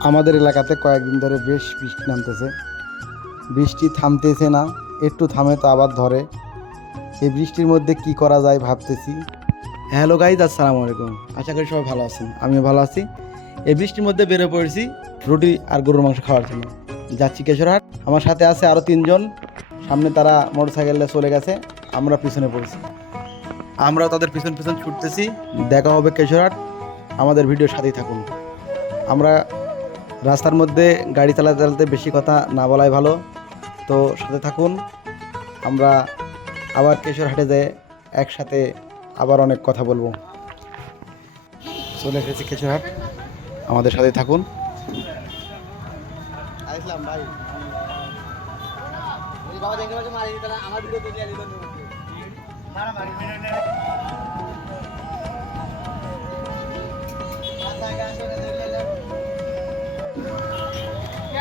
আমাদের এলাকাতে কয়েকদিন ধরে বেশ বৃষ্টি নামতেছে। বৃষ্টি থামতেছে না, একটু থামে তো আবার ধরে। এই বৃষ্টির মধ্যে কি করা যায় ভাবতেছি। হ্যালো গাইজ আসসালামু আলাইকুম। আশা করি সবাই ভালো আছেন। আমিও ভালো আছি। এই বৃষ্টির মধ্যে বেরো পড়েছি রুটি আর গরুর মাংস খাওয়ার জন্য। যাচ্ছি কেশরহাট। আমার সাথে আছে আরও তিনজন। সামনে তারা মোটর সাইকেলে চলে গেছে। আমরা পিছনে পড়েছি। আমরা তাদের পিছন পিছন ছুটতেছি। দেখা হবে কেশরহাট। আমাদের ভিডিওর সাথেই থাকুন। আমরা রাস্তার মধ্যে গাড়ি চালাতে চালাতে বেশি কথা না বলাই ভালো। তো সাথে থাকুন আমরা আবার কেশরহাটে যেয়ে একসাথে আবার অনেক কথা বলব। চলে এসেছি কেশরহাট আমাদের সাথে থাকুন। ভাই।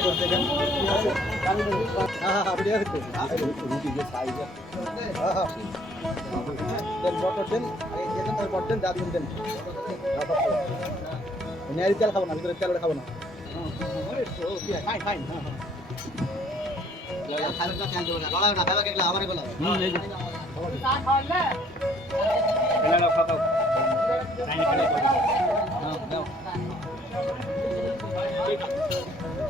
ভিডিও তো দিয়ে দিবেন মারা মারি তেল খাব না ভিতরে তেল খাব না করব তো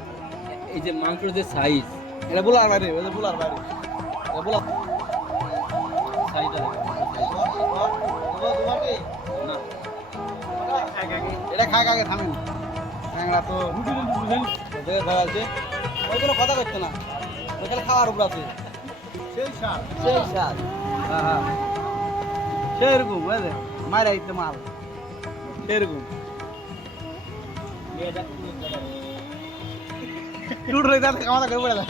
এই যে মাংসের যে সাইজ এটা বলার বাইরে এটা বলার বাইরে। এটা বলার সাইজটা এটা খাক আগে থামেন। ট্যাংরা তো। দেখা ওই কোনো কথা করছে না। ওইখানে খাওয়ার উপর আছে। সেই স্বাদ সেই স্বাদ হ্যাঁ হ্যাঁ। সেরকম বুঝলে? মারা দিতে মাল। সেরকম। টুট রয়ে যাচ্ছে কামাতা করে পড়ে যায়